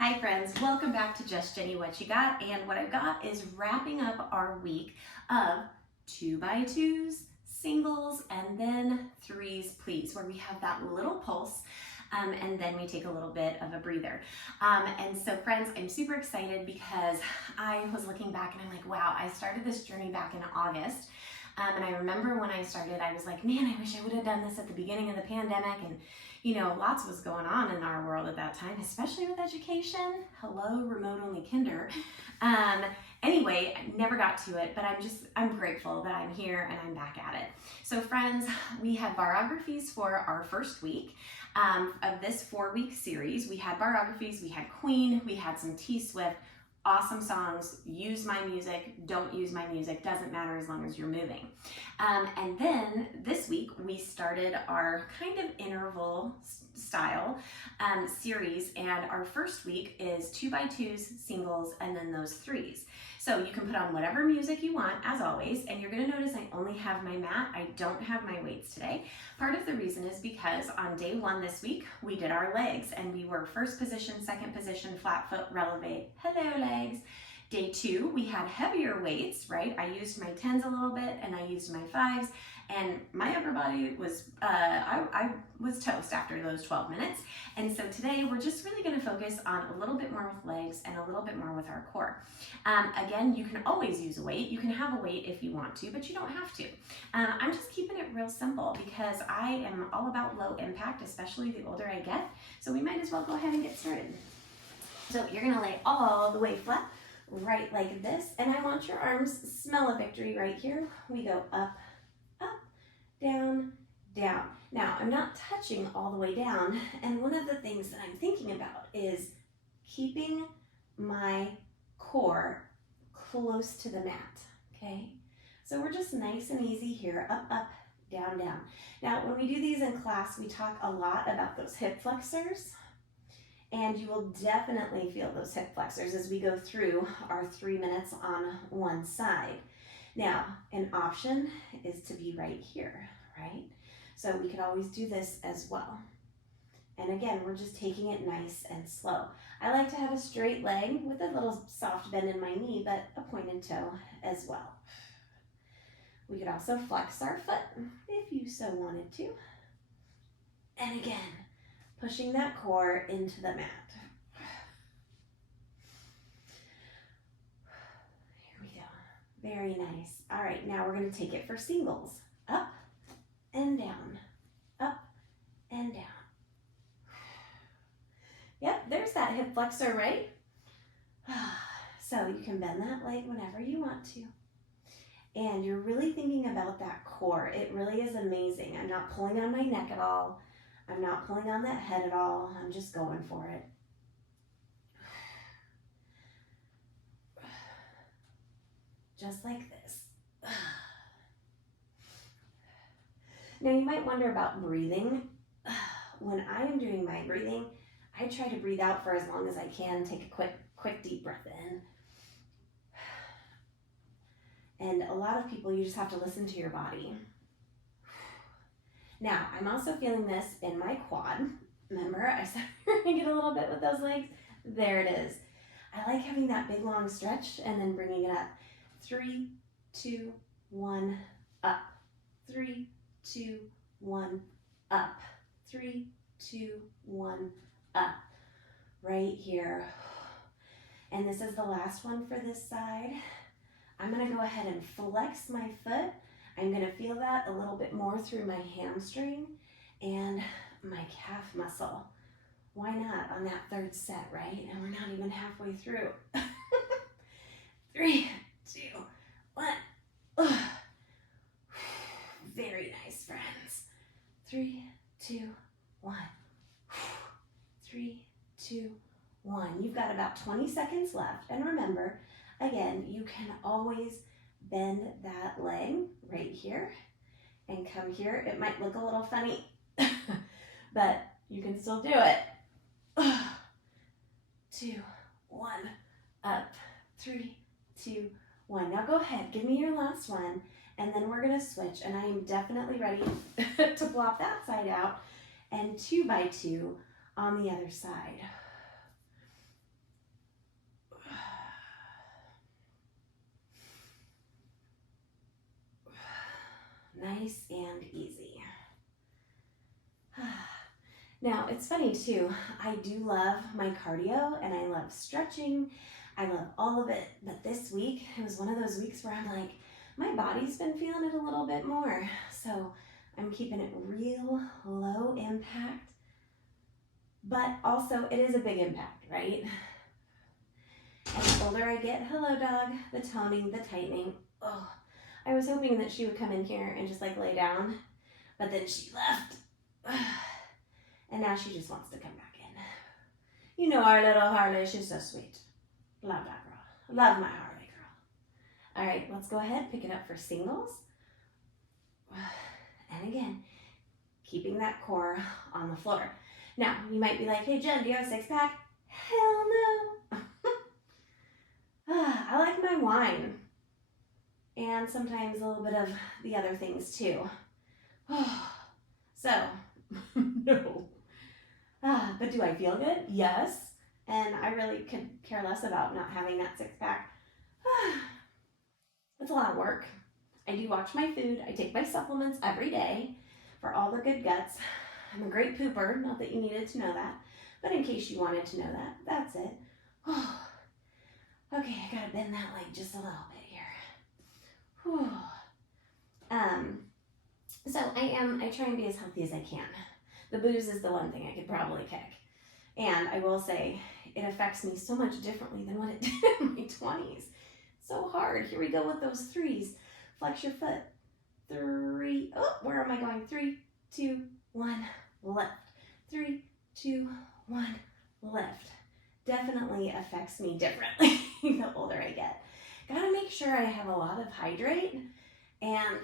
Hi friends, welcome back to Just Jenny What You Got, and what I've got is wrapping up our week of 2x2s, singles, and then 3s please, where we have that little pulse and then we take a little bit of a breather. And so friends, I'm super excited because I was looking back and I'm like, wow, I started this journey back in August. And I remember when I started, I was like, man, I wish I would have done this at the beginning of the pandemic. And you know, lots was going on in our world at that time, especially with education. Hello, remote only kinder. Anyway, I never got to it, but I'm grateful that I'm here and I'm back at it. So friends, we had biographies for our first week of this 4-week series. We had biographies, we had Queen, we had some T-Swift, awesome songs. Use my music, don't use my music, doesn't matter as long as you're moving. And then this week we started our kind of interval style series, and our first week is 2x2s, singles, and then those 3s. So you can put on whatever music you want, as always, and you're gonna notice I only have my mat. I don't have my weights today. Part of the reason is because on day 1 this week, we did our legs, and we were first position, second position, flat foot, releve, hello legs. Day 2, we had heavier weights, right? I used my 10s a little bit, and I used my 5s, and my upper body was, I was toast after those 12 minutes. And so today we're just really gonna focus on a little bit more with legs and a little bit more with our core. Again, you can always use a weight. You can have a weight if you want to, but you don't have to. I'm just keeping it real simple because I am all about low impact, especially the older I get. So we might as well go ahead and get started. So you're gonna lay all the way flat, right like this, and I want your arms smell of victory right here. We go up, up, down, down. Now, I'm not touching all the way down, and one of the things that I'm thinking about is keeping my core close to the mat, okay? So we're just nice and easy here, up, up, down, down. Now, when we do these in class, we talk a lot about those hip flexors, and you will definitely feel those hip flexors as we go through our 3 minutes on one side. Now, an option is to be right here, right? So we could always do this as well. And again, we're just taking it nice and slow. I like to have a straight leg with a little soft bend in my knee, but a pointed toe as well. We could also flex our foot if you so wanted to. And again, pushing that core into the mat. Here we go. Very nice. All right, now we're going to take it for singles. Up and down, up and down. Yep, there's that hip flexor, right? So you can bend that leg whenever you want to. And you're really thinking about that core. It really is amazing. I'm not pulling on my neck at all. I'm not pulling on that head at all. I'm just going for it. Just like this. Now you might wonder about breathing. When I am doing my breathing, I try to breathe out for as long as I can. Take a quick deep breath in. And a lot of people, you just have to listen to your body. Now, I'm also feeling this in my quad. Remember, I said we're gonna get a little bit with those legs. There it is. I like having that big long stretch and then bringing it up. 3, 2, 1, up. 3, 2, 1, up. 3, 2, 1, up. Right here. And this is the last one for this side. I'm gonna go ahead and flex my foot. I'm gonna feel that a little bit more through my hamstring and my calf muscle. Why not on that 3rd set, right? And we're not even halfway through. 3, 2, 1. Very nice, friends. 3, 2, 1. 3, 2, 1. You've got about 20 seconds left. And remember, again, you can always bend that leg right here and come here. It might look a little funny, but you can still do it. 2, 1, up. 3, 2, 1. Now go ahead, give me your last one, and then we're gonna switch, and I am definitely ready to plop that side out and 2x2 on the other side. Nice and easy. Now, it's funny too, I do love my cardio and I love stretching. I love all of it, but this week, it was one of those weeks where I'm like, my body's been feeling it a little bit more. So I'm keeping it real low impact, but also it is a big impact, right? And the older I get, hello dog, the toning, the tightening. Oh, I was hoping that she would come in here and just like lay down, but then she left. And now she just wants to come back in. You know our little Harley, she's so sweet. Love that girl. Love my Harley girl. All right, let's go ahead, pick it up for singles. And again, keeping that core on the floor. Now, you might be like, hey Jen, do you have a six-pack? Hell no. I like my wine. And sometimes a little bit of the other things too. So, no. But do I feel good? Yes. And I really could care less about not having that six-pack. It's a lot of work. I do watch my food. I take my supplements every day for all the good guts. I'm a great pooper. Not that you needed to know that, but in case you wanted to know that, that's it. Okay, I gotta bend that leg just a little bit here. So I try and be as healthy as I can. The booze is the one thing I could probably kick. And I will say, it affects me so much differently than what it did in my 20s. So hard. Here we go with those threes. Flex your foot. 3. Oh, where am I going? 3, 2, 1, lift. 3, 2, 1, lift. Definitely affects me differently the older I get. Gotta make sure I have a lot of hydrate and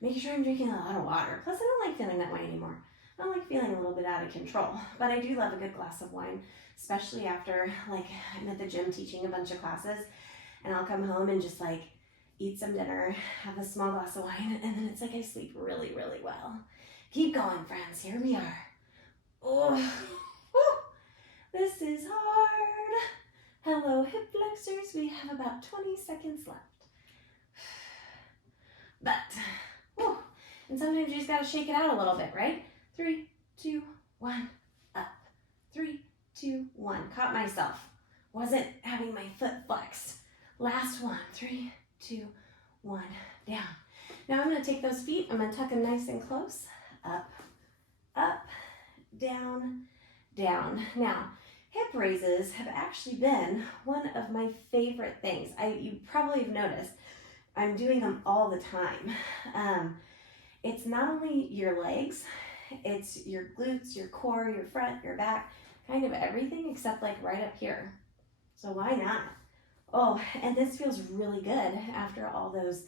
making sure I'm drinking a lot of water. Plus, I don't like feeling that way anymore. I don't like feeling a little bit out of control, but I do love a good glass of wine, especially after, like, I'm at the gym teaching a bunch of classes, and I'll come home and just, like, eat some dinner, have a small glass of wine, and then it's like I sleep really, really well. Keep going, friends. Here we are. Oh, this is hard. Hello, hip flexors. We have about 20 seconds left. But, and sometimes you just gotta shake it out a little bit, right? 3, 2, 1, up. 3, 2, 1. Caught myself. Wasn't having my foot flexed. Last one. 3, 2, 1, down. Now I'm gonna take those feet, I'm gonna tuck them nice and close. Up, up, down, down. Now, hip raises have actually been one of my favorite things. You probably have noticed, I'm doing them all the time. It's not only your legs, it's your glutes, your core, your front, your back, kind of everything except like right up here. So why not? Oh, and this feels really good after all those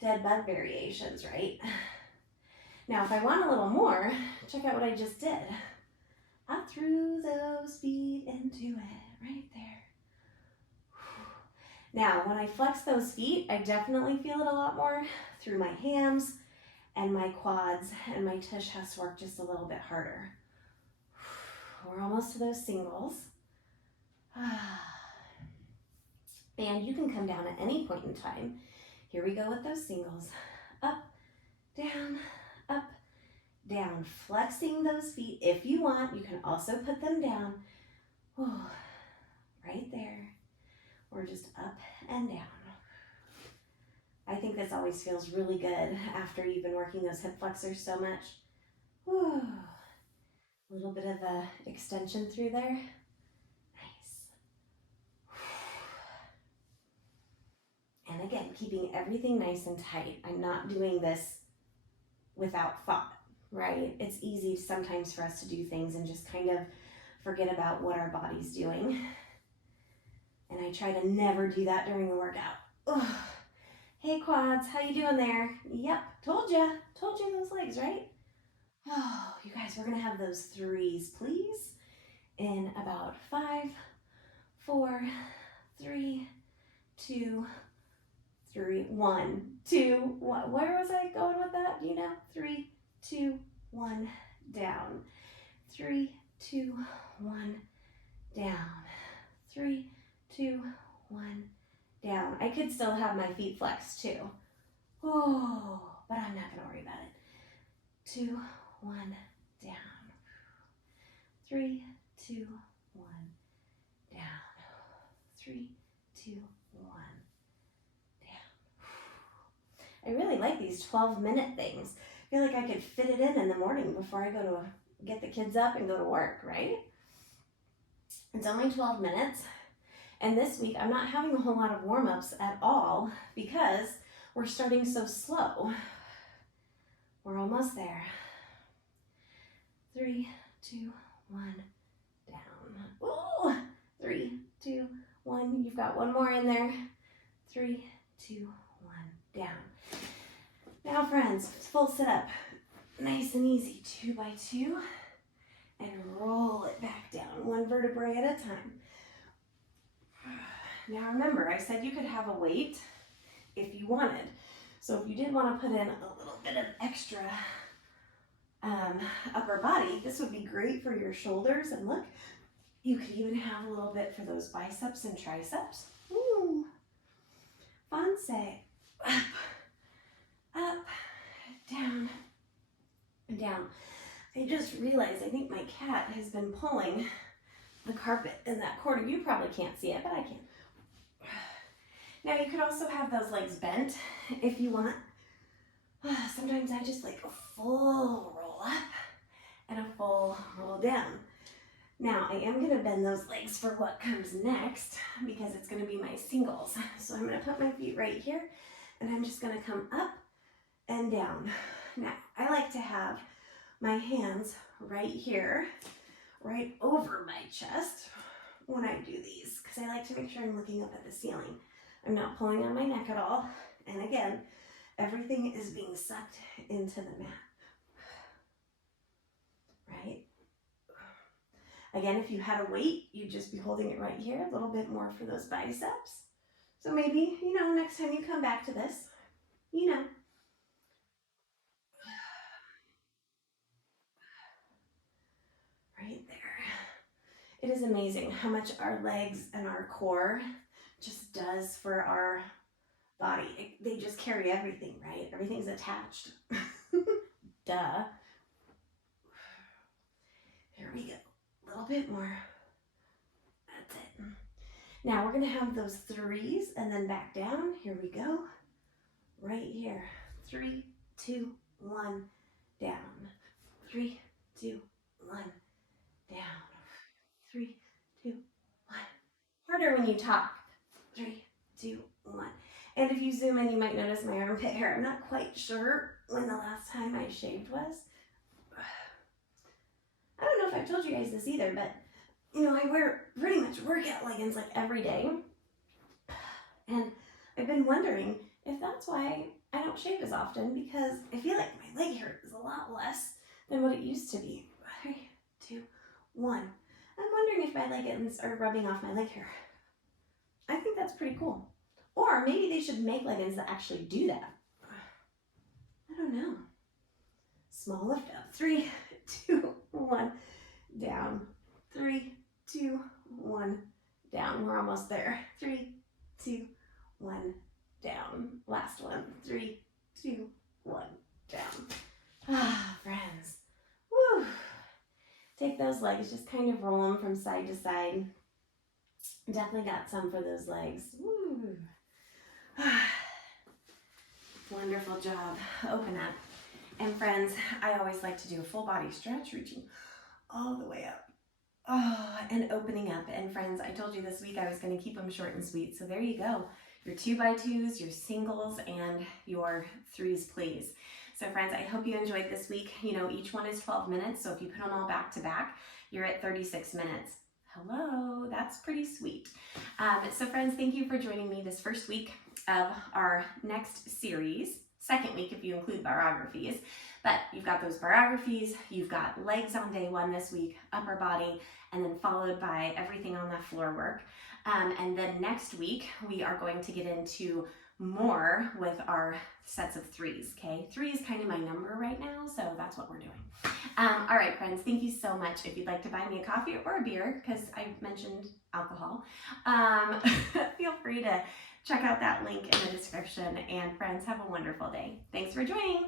dead bug variations, right? Now, if I want a little more, check out what I just did. I threw those feet into it right there. Now, when I flex those feet, I definitely feel it a lot more through my hams and my quads, and my tush has to work just a little bit harder. We're almost to those singles. And you can come down at any point in time. Here we go with those singles. Up, down, flexing those feet. If you want, you can also put them down. Right there. Or just up and down. I think this always feels really good after you've been working those hip flexors so much. A little bit of a extension through there. Nice. And again, keeping everything nice and tight. I'm not doing this without thought, right? It's easy sometimes for us to do things and just kind of forget about what our body's doing. And I try to never do that during a workout. Hey quads, how you doing there? Yep, told you those legs, right? Oh, you guys, we're gonna have those threes, please. In about 5, 4, 3, 2, 3, 1, 2, 1. Where was I going with that? Do you know? 3, 2, 1, down. 3, 2, 1, down. 3, 2, 1, down. I could still have my feet flexed too. But but I'm not gonna worry about it. 2, 1, down. 3, 2, 1, down. 3, 2, 1, down. I really like these 12-minute things. I feel like I could fit it in the morning before I go to get the kids up and go to work, right? It's only 12 minutes. And this week, I'm not having a whole lot of warm-ups at all because we're starting so slow. We're almost there. 3, 2, 1, down. Ooh! 3, 2, 1. You've got one more in there. 3, 2, 1, down. Now, friends, full sit-up. Nice and easy, 2 by 2. And roll it back down, one vertebrae at a time. Now remember, I said you could have a weight if you wanted. So if you did want to put in a little bit of extra upper body, this would be great for your shoulders. And look, you could even have a little bit for those biceps and triceps. Ooh, fun. Say up, up, down, and down. I just realized I think my cat has been pulling the carpet in that corner. You probably can't see it, but I can. Now you could also have those legs bent if you want. Sometimes I just like a full roll up and a full roll down. Now I am gonna bend those legs for what comes next because it's gonna be my singles. So I'm gonna put my feet right here and I'm just gonna come up and down. Now I like to have my hands right here, right over my chest when I do these because I like to make sure I'm looking up at the ceiling. I'm not pulling on my neck at all. And again, everything is being sucked into the mat, right? Again, if you had a weight, you'd just be holding it right here, a little bit more for those biceps. So maybe, next time you come back to this, right there. It is amazing how much our legs and our core just does for our body. They just carry everything, right? Everything's attached. Duh. Here we go. A little bit more. That's it. Now we're going to have those threes and then back down. Here we go. Right here. 3, 2, 1, down. 3, 2, 1, down. 3, 2, 1. Harder when you talk. 3, 2, 1. And if you zoom in, you might notice my armpit hair. I'm not quite sure when the last time I shaved was. I don't know if I've told you guys this either, but I wear pretty much workout leggings like every day. And I've been wondering if that's why I don't shave as often because I feel like my leg hair is a lot less than what it used to be. 3, 2, 1. I'm wondering if my leggings are rubbing off my leg hair. I think that's pretty cool. Or maybe they should make leggings that actually do that. I don't know. Small lift up. 3, 2, 1, down. 3, 2, 1, down. We're almost there. 3, 2, 1, down. Last one. 3, 2, 1, down. Ah, friends. Woo. Take those legs, just kind of roll them from side to side. Definitely got some for those legs. Woo. Wonderful job. Open up. And friends, I always like to do a full body stretch, reaching all the way up. Oh, and opening up. And friends, I told you this week I was going to keep them short and sweet. So there you go. Your 2 by 2s, your singles, and your 3s, please. So friends, I hope you enjoyed this week. Each one is 12 minutes. So if you put them all back to back, you're at 36 minutes. Hello, that's pretty sweet. So friends, thank you for joining me this first week of our next series, second week if you include biographies, but you've got those biographies, you've got legs on day 1 this week, upper body, and then followed by everything on the floor work. And then next week, we are going to get into more with our sets of 3s, okay? 3 is kind of my number right now, so that's what we're doing. All right, friends, thank you so much. If you'd like to buy me a coffee or a beer, because I mentioned alcohol, feel free to check out that link in the description. And friends, have a wonderful day. Thanks for joining.